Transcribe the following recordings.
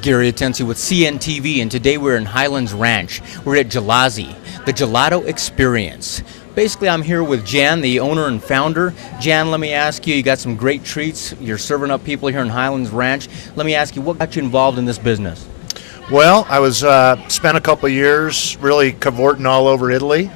is Gary Atensi with CNTV, and today we're in Highlands Ranch. We're at Gelazzi, the Gelato Experience. Basically, I'm here with Jan, the owner and founder. Jan, let me ask you, you got some great treats. You're serving up people here in Highlands Ranch. Let me ask you, what got you involved in this business? Well, I was spent a couple of years really cavorting all over Italy,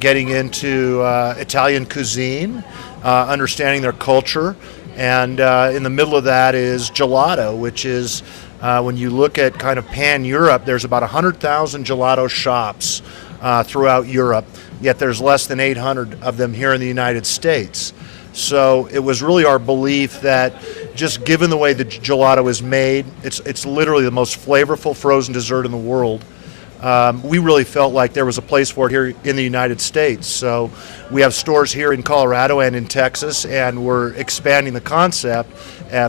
getting into Italian cuisine, understanding their culture, and in the middle of that is gelato, which is when you look at kind of pan-Europe, there's about 100,000 gelato shops throughout Europe, yet there's less than 800 of them here in the United States. So it was really our belief that just given the way the gelato is made, it's literally the most flavorful frozen dessert in the world. We really felt like there was a place for it here in the United States. So we have stores here in Colorado and in Texas, and we're expanding the concept.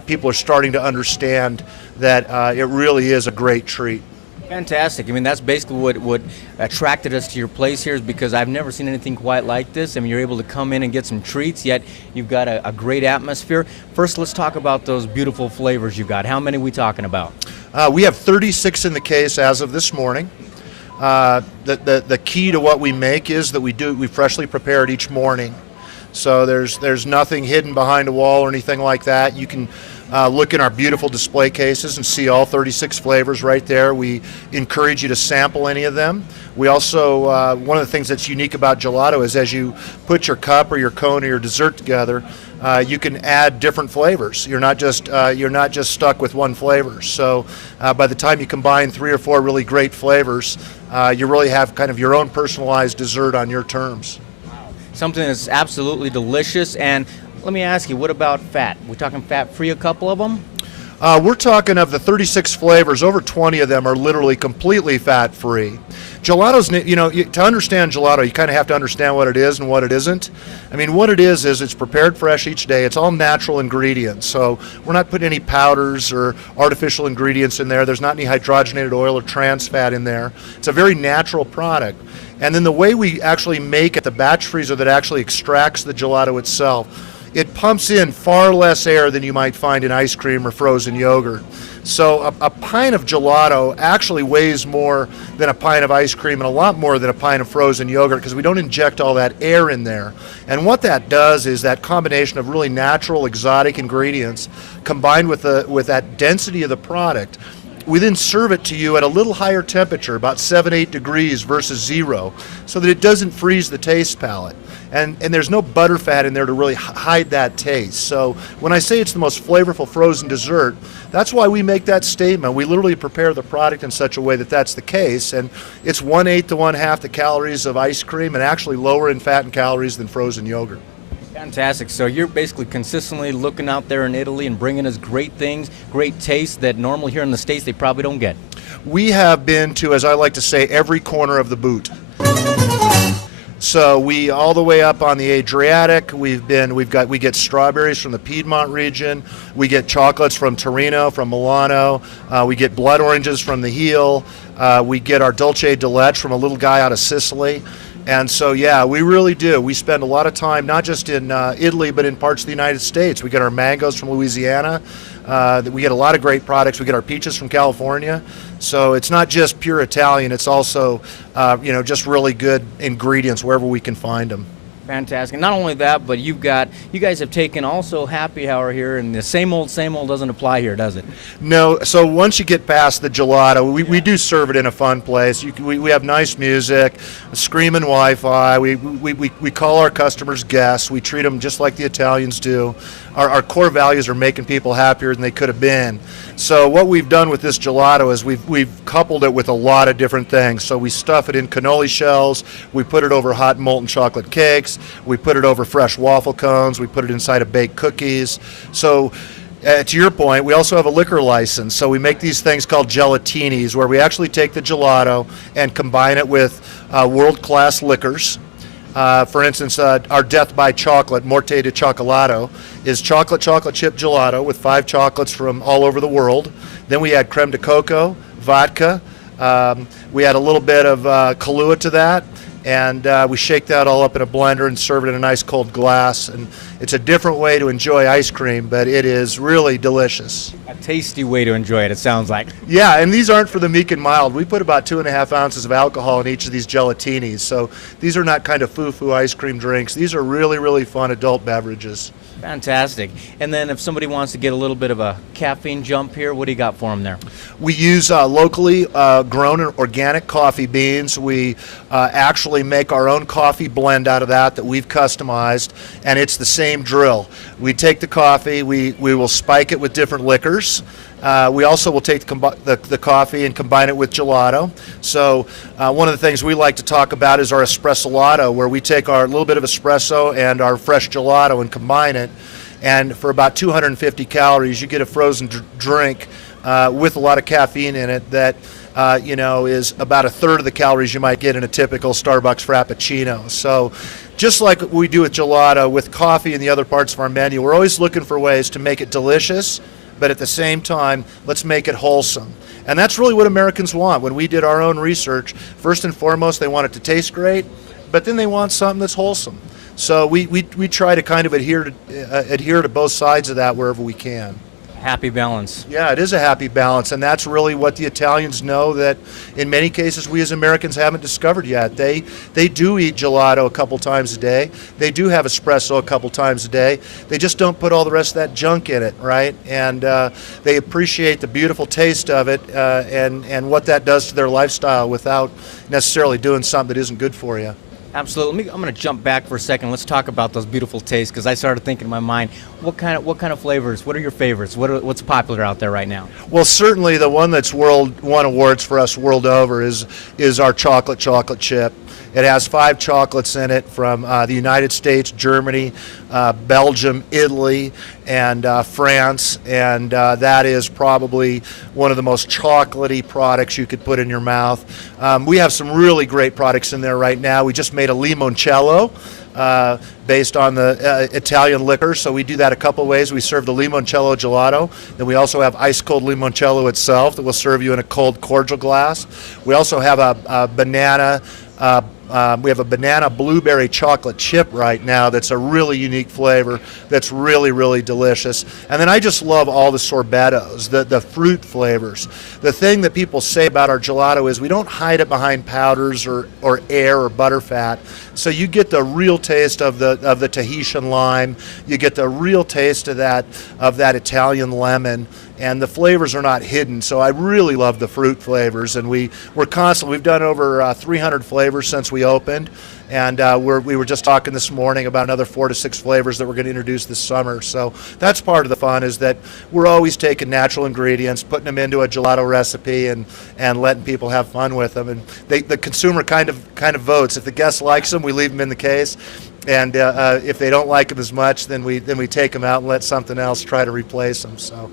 People are starting to understand that it really is a great treat. Fantastic. I mean, that's basically what attracted us to your place here, is because I've never seen anything quite like this. I mean, you're able to come in and get some treats, yet you've got a great atmosphere. First, let's talk about those beautiful flavors you've got. How many are we talking about? We have 36 in the case as of this morning. The key to what we make is that we freshly prepare it each morning. So there's nothing hidden behind a wall or anything like that. You can look in our beautiful display cases and see all 36 flavors right there. We encourage you to sample any of them. We also, one of the things that's unique about gelato is as you put your cup or your cone or your dessert together, you can add different flavors. You're not just stuck with one flavor. So by the time you combine 3 or 4 really great flavors, you really have kind of your own personalized dessert on your terms. Something that's absolutely delicious. And let me ask you, what about fat? We're talking fat-free, a couple of them? We're talking of the 36 flavors, over 20 of them are literally completely fat-free. Gelato's, to understand gelato, you kind of have to understand what it is and what it isn't. I mean, what it is it's prepared fresh each day. It's all natural ingredients. So we're not putting any powders or artificial ingredients in there. There's not any hydrogenated oil or trans fat in there. It's a very natural product. And then the way we actually make it, the batch freezer that actually extracts the gelato itself, it pumps in far less air than you might find in ice cream or frozen yogurt. So a pint of gelato actually weighs more than a pint of ice cream and a lot more than a pint of frozen yogurt, because we don't inject all that air in there. And what that does is that combination of really natural, exotic ingredients combined with that density of the product, we then serve it to you at a little higher temperature, about 7-8 degrees versus 0, so that it doesn't freeze the taste palate. And there's no butter fat in there to really hide that taste. So when I say it's the most flavorful frozen dessert, that's why we make that statement. We literally prepare the product in such a way that that's the case. And it's 1/8 to 1/2 the calories of ice cream, and actually lower in fat and calories than frozen yogurt. Fantastic. So you're basically consistently looking out there in Italy and bringing us great things, great taste that normally here in the States they probably don't get. We have been to, as I like to say, every corner of the boot. So we all the way up on the Adriatic. We get strawberries from the Piedmont region. We get chocolates from Torino, from Milano. We get blood oranges from the heel. We get our dulce de leche from a little guy out of Sicily. And so, yeah, we really do. We spend a lot of time, not just in Italy, but in parts of the United States. We get our mangoes from Louisiana. We get a lot of great products. We get our peaches from California. So it's not just pure Italian. It's also, just really good ingredients wherever we can find them. Fantastic. Not only that, but you guys have taken also happy hour here, and the same old doesn't apply here, does it? No. So once you get past the gelato, we do serve it in a fun place. We have nice music, screaming Wi-Fi. We call our customers guests. We treat them just like the Italians do. Our core values are making people happier than they could have been. So what we've done with this gelato is we've coupled it with a lot of different things. So we stuff it in cannoli shells. We put it over hot molten chocolate cakes. We put it over fresh waffle cones. We put it inside of baked cookies. So to your point, we also have a liquor license. So we make these things called gelatinis, where we actually take the gelato and combine it with world-class liquors. For instance, our Death by Chocolate, Morte di Cioccolato, is chocolate chip gelato with 5 chocolates from all over the world. Then we add creme de coco, vodka. We add a little bit of Kahlua to that, and we shake that all up in a blender and serve it in a nice cold glass. And it's a different way to enjoy ice cream, but it is really delicious. A tasty way to enjoy it sounds like. Yeah, and these aren't for the meek and mild. We put about 2.5 ounces of alcohol in each of these gelatinis, so these are not kind of foo-foo ice cream drinks. These are really, really fun adult beverages. Fantastic. And then if somebody wants to get a little bit of a caffeine jump here, what do you got for them there? We use locally grown and organic coffee beans. We actually make our own coffee blend out of that we've customized, and it's the same drill. We take the coffee, we will spike it with different liquors. We also will take the coffee and combine it with gelato. So one of the things we like to talk about is our Espresso Lata, where we take our little bit of espresso and our fresh gelato and combine it. And for about 250 calories, you get a frozen drink with a lot of caffeine in it that is about a third of the calories you might get in a typical Starbucks Frappuccino. So just like we do with gelato, with coffee and the other parts of our menu, we're always looking for ways to make it delicious, but at the same time, let's make it wholesome. And that's really what Americans want. When we did our own research, first and foremost, they want it to taste great, but then they want something that's wholesome. So we try to kind of adhere to both sides of that wherever we can. Happy balance. Yeah, it is a happy balance, and that's really what the Italians know that in many cases we as Americans haven't discovered yet. They do eat gelato a couple times a day. They do have espresso a couple times a day. They just don't put all the rest of that junk in it, right? And they appreciate the beautiful taste of it and what that does to their lifestyle without necessarily doing something that isn't good for you. Absolutely. I'm going to jump back for a second. Let's talk about those beautiful tastes, because I started thinking in my mind, what kind of flavors? What are your favorites? What's popular out there right now? Well, certainly the one that's won awards for us world over is our chocolate chip. It has 5 chocolates in it from the United States, Germany, Belgium, Italy, and France, and that is probably one of the most chocolatey products you could put in your mouth. We have some really great products in there right now. We just made a limoncello based on the Italian liquor, so we do that a couple ways. We serve the limoncello gelato, then we also have ice cold limoncello itself that we'll serve you in a cold cordial glass. We also have a banana blueberry chocolate chip right now that's a really unique flavor that's really, really delicious. And then I just love all the sorbettos, the fruit flavors. The thing that people say about our gelato is we don't hide it behind powders or air or butterfat. So you get the real taste of the Tahitian lime, you get the real taste of that Italian lemon, and the flavors are not hidden. So I really love the fruit flavors, and we've done over 300 flavors since we opened, and we were just talking this morning about another 4 to 6 flavors that we're going to introduce this summer. So that's part of the fun, is that we're always taking natural ingredients, putting them into a gelato recipe, and letting people have fun with them. And the consumer kind of votes. If the guest likes them, we leave them in the case. And if they don't like them as much, then we take them out and let something else try to replace them. So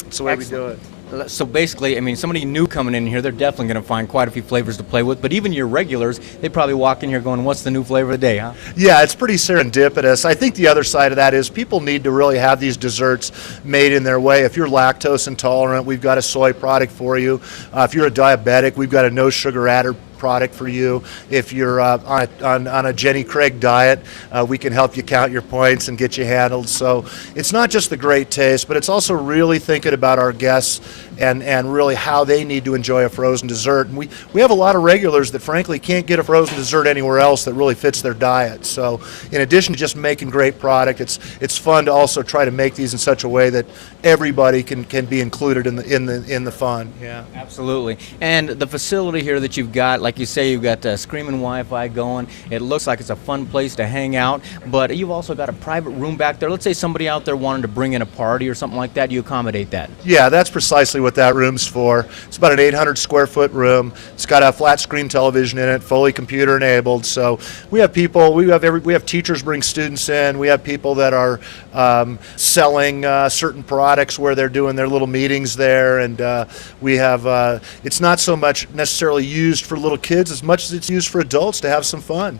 that's the way we do it. So basically, I mean, somebody new coming in here, they're definitely going to find quite a few flavors to play with. But even your regulars, they probably walk in here going, what's the new flavor of the day, huh? Yeah, it's pretty serendipitous. I think the other side of that is people need to really have these desserts made in their way. If you're lactose intolerant, we've got a soy product for you. If you're a diabetic, we've got a no sugar adder product for you. If you're on a Jenny Craig diet, we can help you count your points and get you handled. So it's not just the great taste, but it's also really thinking about our guests and really how they need to enjoy a frozen dessert. And we have a lot of regulars that frankly can't get a frozen dessert anywhere else that really fits their diet. So in addition to just making great product, it's fun to also try to make these in such a way that everybody can be included in the fun. Yeah, absolutely. And the facility here that you've got, like you say, you've got screaming Wi-Fi going. It looks like it's a fun place to hang out, but you've also got a private room back there. Let's say somebody out there wanted to bring in a party or something like that. Do you accommodate that? Yeah, that's precisely what that room's for. It's about an 800 square foot room. It's got a flat screen television in it, fully computer enabled. So we have people, we have teachers bring students in. We have people that are selling certain products where they're doing their little meetings there, and we have it's not so much necessarily used for little kids as much as it's used for adults to have some fun.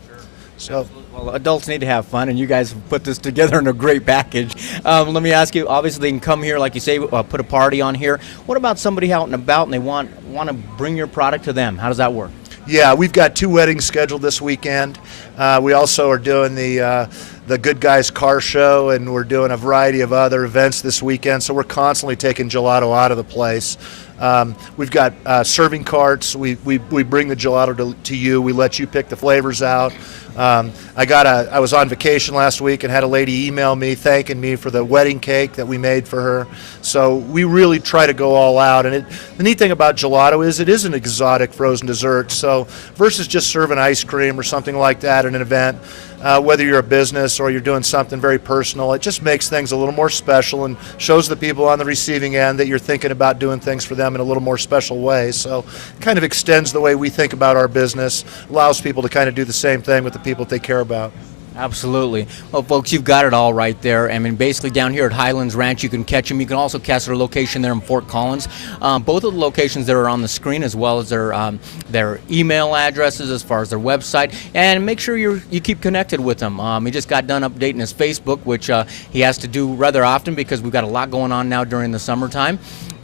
So. Well, adults need to have fun, and you guys have put this together in a great package. Let me ask you, obviously they can come here, like you say, put a party on here. What about somebody out and about and they want to bring your product to them? How does that work? Yeah, we've got 2 weddings scheduled this weekend. We also are doing the Good Guys Car Show, and we're doing a variety of other events this weekend. So we're constantly taking gelato out of the place. We've got serving carts. We bring the gelato to you. We let you pick the flavors out. I was on vacation last week and had a lady email me thanking me for the wedding cake that we made for her. So we really try to go all out. And the neat thing about gelato is it is an exotic frozen dessert. So versus just serving ice cream or something like that at an event, whether you're a business or you're doing something very personal, it just makes things a little more special and shows the people on the receiving end that you're thinking about doing things for them in a little more special way. So it kind of extends the way we think about our business, allows people to kind of do the same thing with the people that they care about. Absolutely. Well, folks, you've got it all right there. I mean, basically down here at Highlands Ranch, you can catch them. You can also catch their location there in Fort Collins. Both of the locations that are on the screen, as well as their email addresses, as far as their website. And make sure you keep connected with them. He just got done updating his Facebook, which he has to do rather often because we've got a lot going on now during the summertime.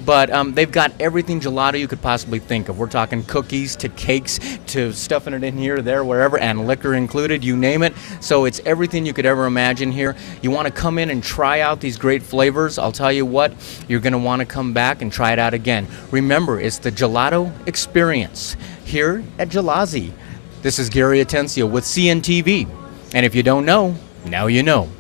But they've got everything gelato you could possibly think of. We're talking cookies to cakes to stuffing it in here, there, wherever, and liquor included, you name it. So it's everything you could ever imagine here. You want to come in and try out these great flavors. I'll tell you what, you're going to want to come back and try it out again. Remember, it's the Gelato experience here at Gelazzi. This is Gary Atencio with CNTV. And if you don't know, now you know.